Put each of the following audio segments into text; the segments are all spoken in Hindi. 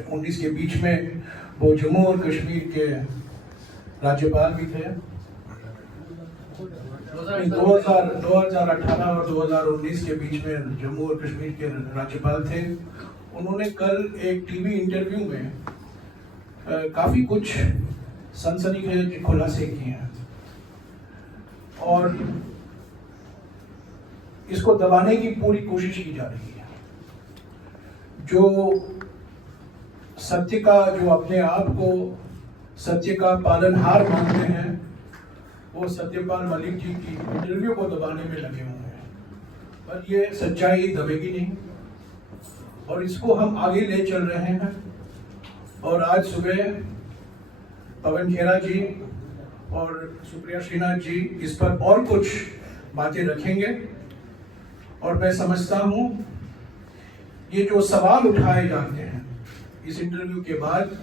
19 के बीच में वो जम्मू और कश्मीर के राज्यपाल भी थे। 2018 और 2019 के बीच में जम्मू और कश्मीर के राज्यपाल थे। उन्होंने कल एक टीवी इंटरव्यू में काफ़ी कुछ सनसनीखेज खुलासे किए हैं और इसको दबाने की पूरी कोशिश की जा रही है। जो सत्य का, जो अपने आप को सत्य का पालनहार मानते हैं, वो सत्यपाल मलिक जी की इंटरव्यू को दबाने में लगे हुए हैं, पर ये सच्चाई दबेगी नहीं और इसको हम आगे ले चल रहे हैं। और आज सुबह पवन खेरा जी और सुप्रिया श्रीनाथ जी इस पर और कुछ बातें रखेंगे और मैं समझता हूं ये जो सवाल उठाए जाते हैं इस इंटरव्यू के बाद,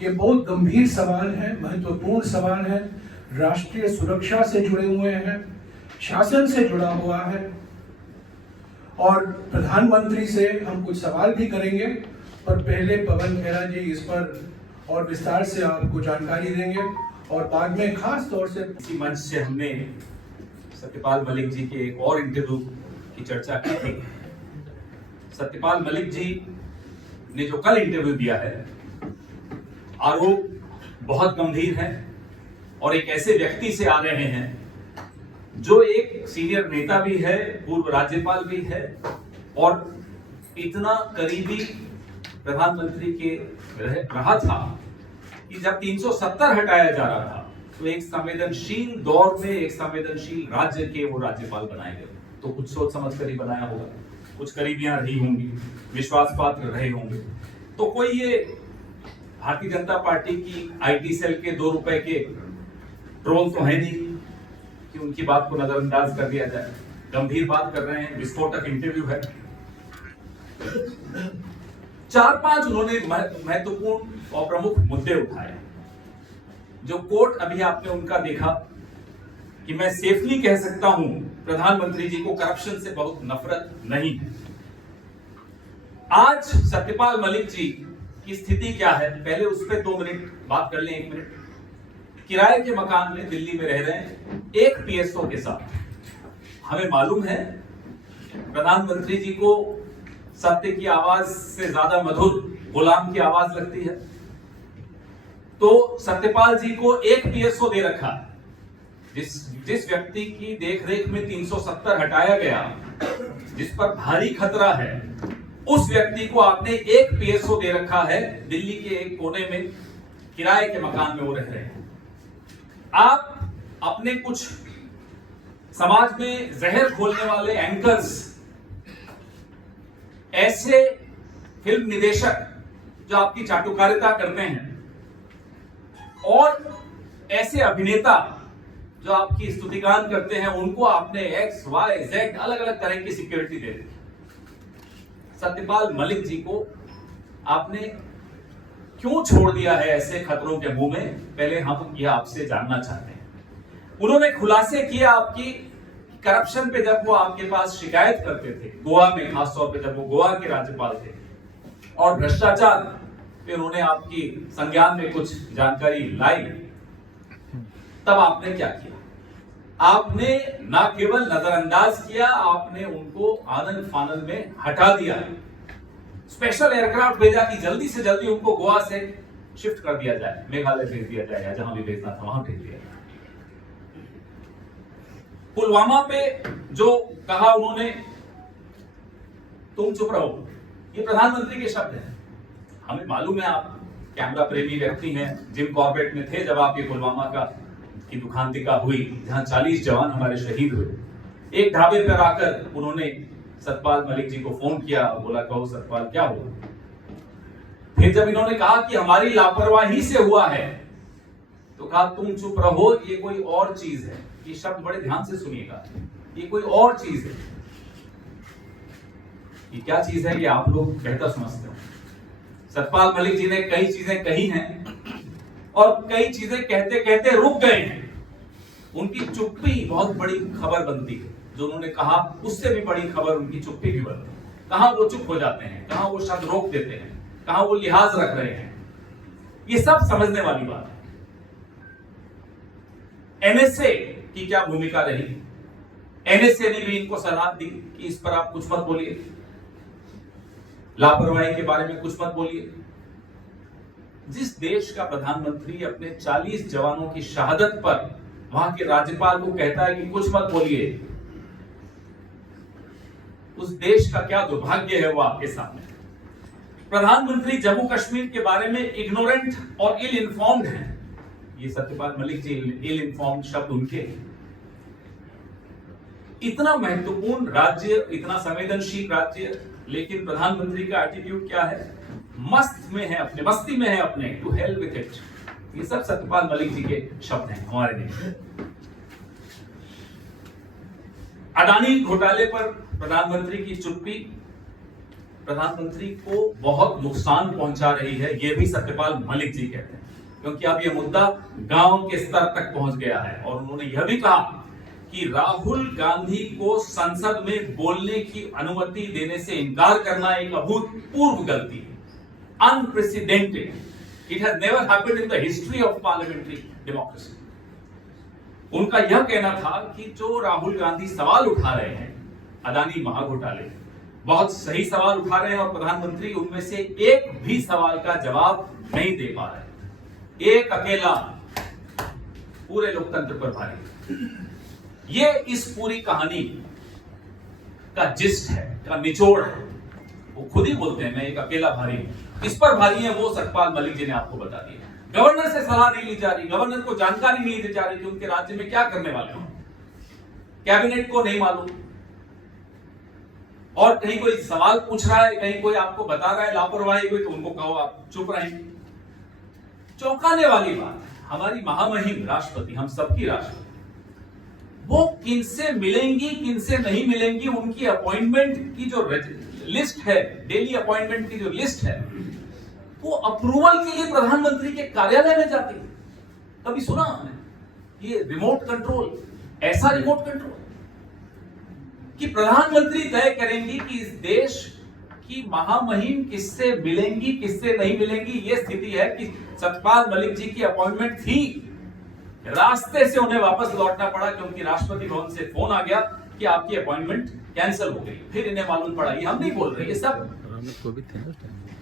ये बहुत गंभीर सवाल है, महत्वपूर्ण सवाल है, राष्ट्रीय सुरक्षा से जुड़े हुए हैं, शासन से जुड़ा हुआ है और प्रधानमंत्री से हम कुछ सवाल भी करेंगे। पर पहले पवन खेरा जी इस पर और विस्तार से आपको जानकारी देंगे और बाद में खास तौर से इसी मंच से हमने सत्यपाल मलिक जी के एक और इंटरव्यू की चर्चा की थी। सत्यपाल मलिक जी ने जो कल इंटरव्यू दिया है, आरोप बहुत गंभीर है और एक ऐसे व्यक्ति से आ रहे हैं जो एक सीनियर नेता भी है, पूर्व राज्यपाल भी है और इतना करीबी प्रधानमंत्री के रहा था कि जब 370 हटाया जा रहा था तो एक संवेदनशील दौर में, एक संवेदनशील राज्य के वो राज्यपाल बनाए गए। तो कुछ सोच समझ कर ही बनाया होगा, कुछ करीबियां रही होंगी, विश्वास पात्र रहे होंगे। तो कोई ये भारतीय जनता पार्टी की आईटी सेल के 2 रुपए के ट्रोल तो है नहीं कि उनकी बात को नजरअंदाज कर दिया जाए। गंभीर बात कर रहे हैं, विस्फोटक इंटरव्यू है। 4-5 उन्होंने महत्वपूर्ण और प्रमुख मुद्दे उठाए। जो कोट अभी आपने उनका देखा कि मैं सेफली कह सकता हूं प्रधानमंत्री जी को करप्शन से बहुत नफरत नहीं है। आज सत्यपाल मलिक जी की स्थिति क्या है, पहले उस पर 2 मिनट बात कर लें। 1 मिनट। किराए के मकान में दिल्ली में रह रहे हैं एक पीएसओ के साथ। हमें मालूम है प्रधानमंत्री जी को सत्य की आवाज से ज्यादा मधुर गुलाम की आवाज लगती है। तो सत्यपाल जी को एक पीएसओ दे रखा है। जिस व्यक्ति की देखरेख में 370 हटाया गया, जिस पर भारी खतरा है, उस व्यक्ति को आपने एक पीएसओ दे रखा है। दिल्ली के एक कोने में किराए के मकान में वो रह रहे हैं। आप अपने कुछ समाज में जहर घोलने वाले एंकर्स, ऐसे फिल्म निदेशक जो आपकी चाटुकारिता करते हैं और ऐसे अभिनेता जो आपकी स्तुतिगान करते हैं, उनको आपने X, Y, Z अलग अलग तरह की सिक्योरिटी दे दी। सत्यपाल मलिक जी को आपने क्यों छोड़ दिया है ऐसे खतरों के मुंह में, पहले हम यह आपसे जानना चाहते हैं। उन्होंने खुलासे किया आपकी करप्शन पे, जब वो आपके पास शिकायत करते थे गोवा में, खासतौर पे जब वो गोवा के राज्यपाल थे, और भ्रष्टाचार पे उन्होंने आपकी संज्ञान में कुछ जानकारी लाई। तब आपने क्या किया? आपने ना केवल नजरअंदाज किया, आपने उनको आनन फानन में हटा दिया। स्पेशल एयरक्राफ्ट भेजा कि जल्दी से जल्दी उनको गोवा से शिफ्ट कर दिया जाए, मेघालय भेज दिया जाए या जहां भी भेजना था वहां भेज दिया जाए। पुलवामा पे जो कहा उन्होंने, तुम चुप रहो, ये प्रधानमंत्री के शब्द हैं। हमें मालूम है आप कैमरा प्रेमी व्यक्ति हैं। जिम कॉर्बेट में थे जब आप ये पुलवामा की दुखांतिका हुई, जहां 40 जवान हमारे शहीद हुए। एक ढाबे पर आकर उन्होंने सत्यपाल मलिक जी को फोन किया, बोला कहो सत्यपाल क्या हुआ। फिर जब इन्होंने कहा कि हमारी लापरवाही से हुआ है, तो कहा तुम चुप रहो, ये कोई और चीज है। ये शब्द बड़े ध्यान से सुनिएगा, ये कोई और चीज है। ये क्या चीज है ये आप लोग बेहतर समझते हो। सत्यपाल मलिक जी ने कई चीजें कही हैं और कई चीजें कहते कहते रुक गए हैं। उनकी चुप्पी बहुत बड़ी खबर बनती है। जो उन्होंने कहा उससे भी बड़ी खबर उनकी चुप्पी भी बनती है। कहां वो चुप हो जाते हैं, कहां वो शब्द रोक देते हैं। कहां वो लिहाज रख रहे हैं, ये सब समझने वाली बात है। एनएसए की क्या भूमिका रही? एनएसए ने भी इनको सलाह दी कि इस पर आप कुछ मत बोलिए, लापरवाही के बारे में कुछ मत बोलिए। जिस देश का प्रधानमंत्री अपने 40 जवानों की शहादत पर वहां के राज्यपाल को कहता है कि कुछ मत बोलिए, उस देश का क्या दुर्भाग्य है वो आपके सामने। प्रधानमंत्री जम्मू कश्मीर के बारे में इग्नोरेंट और इल इन्फॉर्म्ड हैं। ये सत्यपाल मलिक जी इल इन्फॉर्म्ड शब्द उनके हैं। इतना महत्वपूर्ण राज्य, इतना संवेदनशील राज्य, लेकिन प्रधानमंत्री का एटीट्यूड क्या है? मस्त में है, अपने मस्ती में है अपने, टू हेल विद इट। ये सब सत्यपाल मलिक जी के शब्द हैं हमारे लिए। अडानी घोटाले पर प्रधानमंत्री की चुप्पी प्रधानमंत्री को बहुत नुकसान पहुंचा रही है, यह भी सत्यपाल मलिक जी कहते हैं, क्योंकि अब यह मुद्दा गांव के स्तर तक पहुंच गया है। और उन्होंने यह भी कहा कि राहुल गांधी को संसद में बोलने की अनुमति देने से इनकार करना एक अभूतपूर्व गलती है, unprecedented. It has never happened in the history of parliamentary democracy. उनका यह कहना था कि जो राहुल गांधी सवाल उठा रहे हैं अदानी महाघोटाले, बहुत सही सवाल उठा रहे हैं और प्रधानमंत्री उनमें से एक भी सवाल का जवाब नहीं दे पा रहे। एक अकेला पूरे लोकतंत्र पर भारी। ये इस पूरी कहानी का जिस्ट है, का निचोड़ है। वो खुद ही बोलते हैं मैं एक अकेला भारी हूं। किस पर भारी है वो सत्यपाल मलिक जी ने आपको बता दिया। गवर्नर से सलाह नहीं ली जा रही, गवर्नर को जानकारी नहीं दी जा रही कि उनके राज्य में क्या करने वाले हो, कैबिनेट को नहीं मालूम, और कहीं कोई सवाल पूछ रहा है, कहीं कोई आपको बता रहा है लापरवाही हुई, तो उनको कहो आप चुप रहें। चौंकाने वाली बात है, हमारी महामहिम राष्ट्रपति, हम सबकी राष्ट्रपति, वो किनसे मिलेंगी किनसे नहीं मिलेंगी, उनकी अपॉइंटमेंट की जो लिस्ट है, डेली अपॉइंटमेंट की जो लिस्ट है, वो अप्रूवल के लिए प्रधानमंत्री के कार्यालय में जाती है। कभी सुना हमने ये रिमोट कंट्रोल, ऐसा रिमोट कंट्रोल कि प्रधानमंत्री तय करेंगी कि इस देश की महामहिम किससे मिलेंगी किससे नहीं मिलेंगी। ये स्थिति है कि सत्यपाल मलिक जी की अपॉइंटमेंट थी, रास्ते से उन्हें वापस लौटना पड़ा क्योंकि राष्ट्रपति भवन से फोन आ गया कि आपकी अपॉइंटमेंट कैंसिल हो गई। फिर इन्हें मालूम पड़ा। ये हम नहीं बोल रहे, ये सब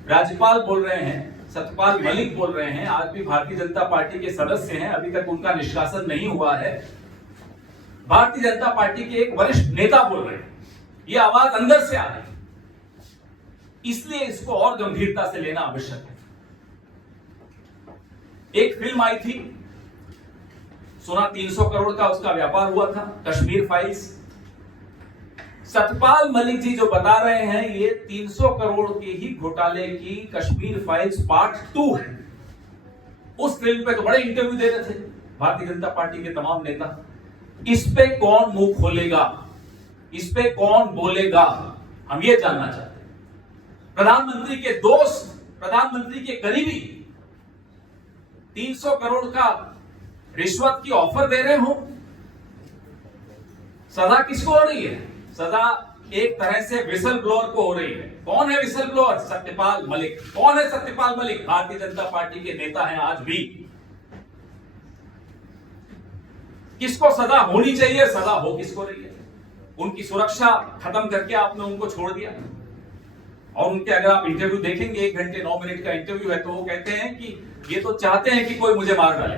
राज्यपाल बोल रहे हैं, सत्यपाल मलिक बोल रहे हैं, आज भी भारतीय जनता पार्टी के सदस्य हैं, अभी तक उनका निष्कासन नहीं हुआ है। भारतीय जनता पार्टी के एक वरिष्ठ नेता बोल रहे हैं, ये आवाज अंदर से आ रही है, इसलिए इसको और गंभीरता से लेना आवश्यक है। एक फिल्म आई थी, सोना 300 करोड़ का उसका व्यापार हुआ था, कश्मीर फाइल्स। सत्यपाल मलिक जी जो बता रहे हैं ये 300 करोड़ के ही घोटाले की कश्मीर फाइल्स पार्ट 2 है। उस फिल्म पे तो बड़े इंटरव्यू दे रहे थे भारतीय जनता पार्टी के तमाम नेता। इस पे कौन मुंह खोलेगा, इस पे कौन बोलेगा, हम ये जानना चाहते हैं। प्रधानमंत्री के दोस्त, प्रधानमंत्री के करीबी 300 करोड़ का रिश्वत की ऑफर दे रहे हो, सजा किसको हो रही है? सजा एक तरह से विसल ब्लोअर को हो रही है। कौन है विसल ब्लोअर? सत्यपाल मलिक। कौन है सत्यपाल मलिक? भारतीय जनता पार्टी के नेता हैं आज भी। किसको सजा होनी चाहिए, सजा हो किसको रही है? उनकी सुरक्षा खत्म करके आपने उनको छोड़ दिया। और उनके अगर आप इंटरव्यू देखेंगे, 1 घंटे 9 मिनट का इंटरव्यू है, तो वो कहते हैं कि ये तो चाहते हैं कि कोई मुझे मार डाले।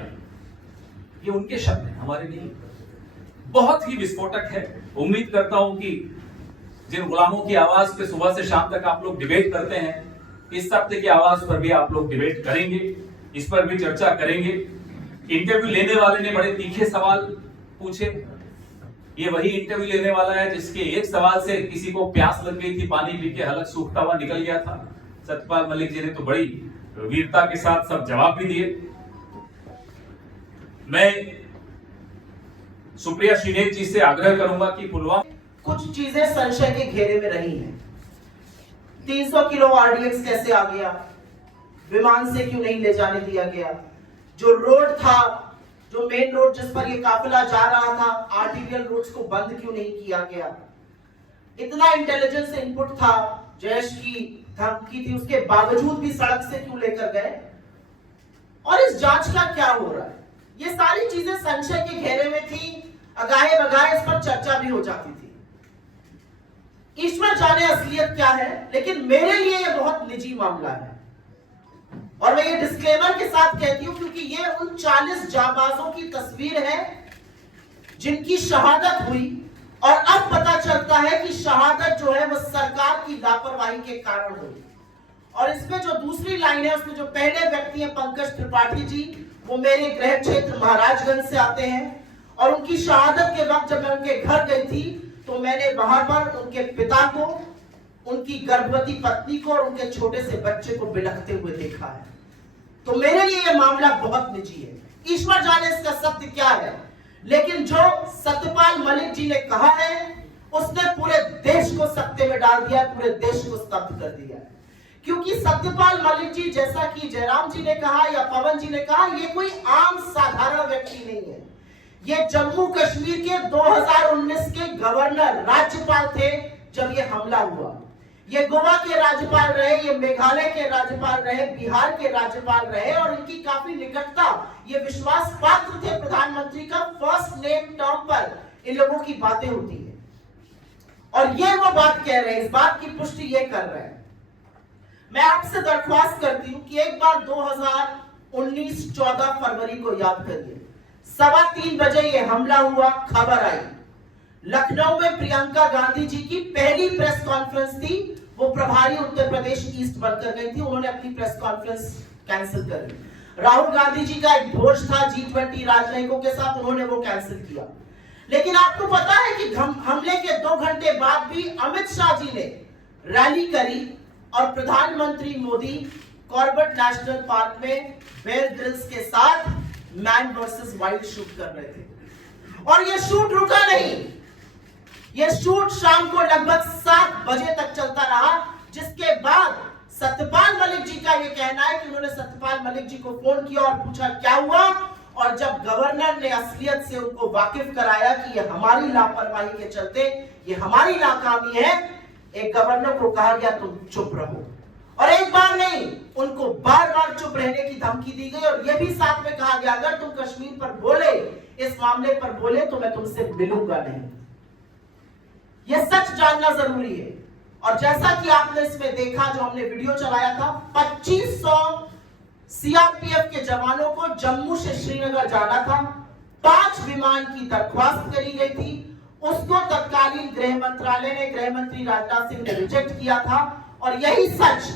ये उनके शब्द हैं, हमारे नहीं। बहुत ही विस्फोटक है। उम्मीद करता हूं कि जिन गुलामों की आवाज पे सुबह से शाम तक आप लोग डिबेट करते हैं, इस हफ्ते की आवाज पर भी आप लोग डिबेट करेंगे, इस पर भी चर्चा करेंगे। इंटरव्यू लेने वाले ने बड़े तीखे सवाल पूछे। ये वही इंटरव्यू लेने वाला है जिसके एक सवाल से किसी को प्यास लग गई थी, पानी पी के हलक सूखता हुआ निकल गया था। सत्यपाल मलिक जी ने तो बड़ी वीरता के साथ सब जवाब भी दिए। मैं सुप्रिया श्रीनेत जी से आग्रह करूंगा कि पुलवामा कुछ चीजें संशय के घेरे में रही हैं। 300 किलो आरडीएक्स कैसे आ गया? विमान से क्यों नहीं ले जाने दिया गया? जो रोड था, जो मेन रोड जिस पर ये काफिला जा रहा था, आर्टिरियल रोड्स को बंद क्यों नहीं किया गया? इतना इंटेलिजेंस इनपुट था जैश की धमकी थी, उसके बावजूद भी सड़क से क्यों लेकर गए, और इस जांच का क्या हो रहा है। ये सारी चीजें संशय के घेरे में थी, अगाहे बगाहे इस पर चर्चा भी हो जाती थी। ईश्वर जाने असलियत क्या है, लेकिन मेरे लिए ये बहुत निजी मामला है और मैं ये डिस्क्लेमर के साथ कहती हूं क्योंकि ये उन 40 जाबाजों की तस्वीर है जिनकी शहादत हुई और अब पता चलता है कि शहादत जो है वो सरकार की लापरवाही के कारण हुई। और इसमें जो दूसरी लाइन है उसमें जो पहले व्यक्ति हैं पंकज त्रिपाठी जी, वो मेरे गृह क्षेत्र महाराजगंज से आते हैं और उनकी शहादत के वक्त जब मैं उनके घर गई थी तो मैंने वहां पर उनके पिता को, उनकी गर्भवती पत्नी को और उनके छोटे से बच्चे को बिलखते हुए देखा है। तो मेरे लिए यह मामला बहुत निजी है, ईश्वर जाने इसका सत्य क्या है, लेकिन जो सत्यपाल मलिक जी ने कहा है उसने पूरे देश को सत्य में डाल दिया, पूरे देश को स्तब्ध कर दिया है। क्योंकि सत्यपाल मलिक जी, जैसा कि जयराम जी ने कहा या पवन जी ने कहा, ये कोई आम साधारण व्यक्ति नहीं है। ये जम्मू कश्मीर के 2019 के गवर्नर, राज्यपाल थे जब ये हमला हुआ। ये गोवा के राज्यपाल रहे, ये मेघालय के राज्यपाल रहे, बिहार के राज्यपाल रहे और इनकी काफी निकटता, ये विश्वास पात्र थे प्रधानमंत्री का। फर्स्ट नेम टर्म पर इन लोगों की बातें होती है और ये वो बात कह रहे हैं, इस बात की पुष्टि ये कर रहे हैं। मैं आपसे दरख्वास्त करती हूं कि एक बार 2019 14 फरवरी को याद करिए। 3:15 बजे ये हमला हुआ, खबर आई लखनऊ में प्रियंका गांधी जी की पहली प्रेस कॉन्फ्रेंस थी, वो प्रभारी उत्तर प्रदेश ईस्ट बनकर गई थी, उन्होंने अपनी प्रेस कॉन्फ्रेंस कैंसिल कर दी। राहुल गांधी जी का एक भोज था G20 राजनयिकों के साथ, उन्होंने वो कैंसिल किया। लेकिन आपको पता है कि हमले के 2 घंटे बाद भी अमित शाह जी ने रैली करी और प्रधानमंत्री मोदी कॉर्बेट नेशनल पार्क में बेयर ग्रिल्स के साथ मैन वर्सेस वाइल्ड शूट कर रहे थे और ये शूट रुका नहीं। ये शूट शाम को लगभग 7 बजे तक चलता रहा, जिसके बाद सत्यपाल मलिक जी का ये कहना है कि उन्होंने सत्यपाल मलिक जी को फोन किया और पूछा क्या हुआ, और जब गवर्नर ने असलियत से उनको वाकिफ कराया कि ये हमारी लापरवाही के चलते, ये हमारी नाकामी है, एक गवर्नर को कहा गया तुम चुप रहो। और एक बार नहीं, उनको बार बार चुप रहने की धमकी दी गई और यह भी साथ में कहा गया अगर तुम कश्मीर पर बोले, इस मामले पर बोले तो मैं तुमसे मिलूंगा नहीं। यह सच जानना जरूरी है। और जैसा कि आपने इसमें देखा, जो हमने वीडियो चलाया था, 2500 सीआरपीएफ के जवानों को जम्मू से श्रीनगर जाना था, 5 विमान की दरख्वास्त करी गई थी, उसको तत्कालीन गृह मंत्रालय ने, गृह मंत्री राजनाथ सिंह ने रिजेक्ट किया था। और यही सच,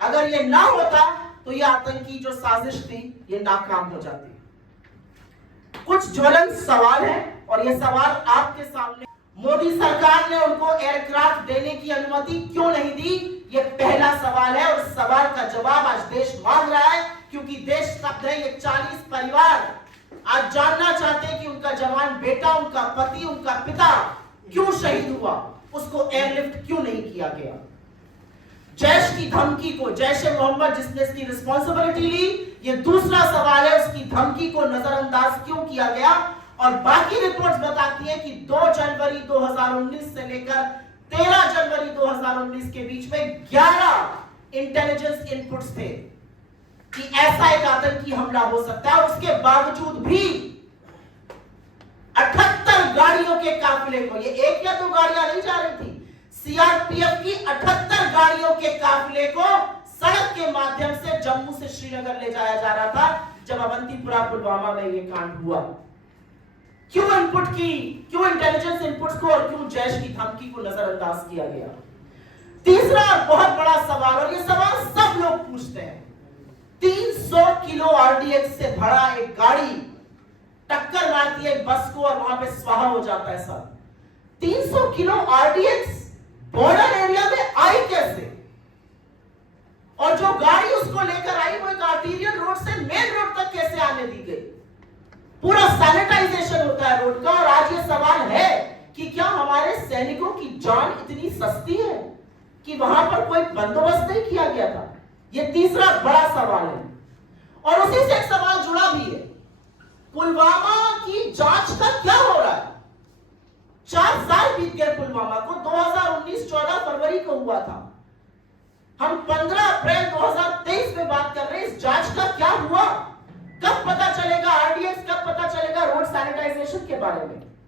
अगर ये ना होता तो ये आतंकी जो साजिश थी ये नाकाम हो जाती। कुछ ज्वलंत सवाल है और ये सवाल आपके सामने। मोदी सरकार ने उनको एयरक्राफ्ट देने की अनुमति क्यों नहीं दी, ये पहला सवाल है और इस सवाल का जवाब आज देश मांग रहा है, क्योंकि देश स्तब्ध है। ये 40 परिवार आज जानना चाहते हैं कि उनका जवान बेटा, उनका पति, उनका पिता क्यों शहीद हुआ, उसको एयरलिफ्ट क्यों नहीं किया गया। जैश की धमकी को, जैश ए मोहम्मद जिसने इसकी रिस्पॉन्सिबिलिटी ली, ये दूसरा सवाल है, उसकी धमकी को नजरअंदाज क्यों किया गया। और बाकी रिपोर्ट्स बताती हैं कि 2 जनवरी 2019 से लेकर 13 जनवरी 2019 के बीच में 11 इंटेलिजेंस इनपुट्स थे कि ऐसा एक आतंकी हमला हो सकता है। उसके बावजूद भी 78 गाड़ियों के काफिले को, ये 1 या 2 गाड़ियां नहीं जा रही थी, सीआरपीएफ की 78 गाड़ियों के काफिले को सड़क के माध्यम से जम्मू से श्रीनगर ले जाया जा रहा था जब अवंतीपुरा पुलवामा में ये कांड हुआ। क्यों इंटेलिजेंस इनपुट्स को और क्यों जैश की धमकी को नजरअंदाज किया गया। तीसरा बहुत बड़ा सवाल, और ये सवाल सब लोग पूछते हैं, 300 किलो आरडीएक्स से भरा एक गाड़ी टक्कर मारती है एक बस को और वहां पे स्वाहा हो जाता है सब। 300 किलो आरडीएक्स बॉर्डर एरिया में आई कैसे, और जो गाड़ी उसको लेकर आई वो एक आर्टीरियल रोड से मेन रोड तक कैसे आने दी गई। पूरा सैनिटाइजेशन होता है रोड का। और आज ये सवाल है कि क्या हमारे सैनिकों की जान इतनी सस्ती है कि वहां पर कोई बंदोबस्त नहीं किया गया था। ये तीसरा बड़ा सवाल है। और उसी से एक सवाल जुड़ा भी है, पुलवामा की जांच का क्या हो रहा है। 4 साल बीत गए पुलवामा को, 2019 14 फरवरी को हुआ था। ऑपरेशन के बारे में।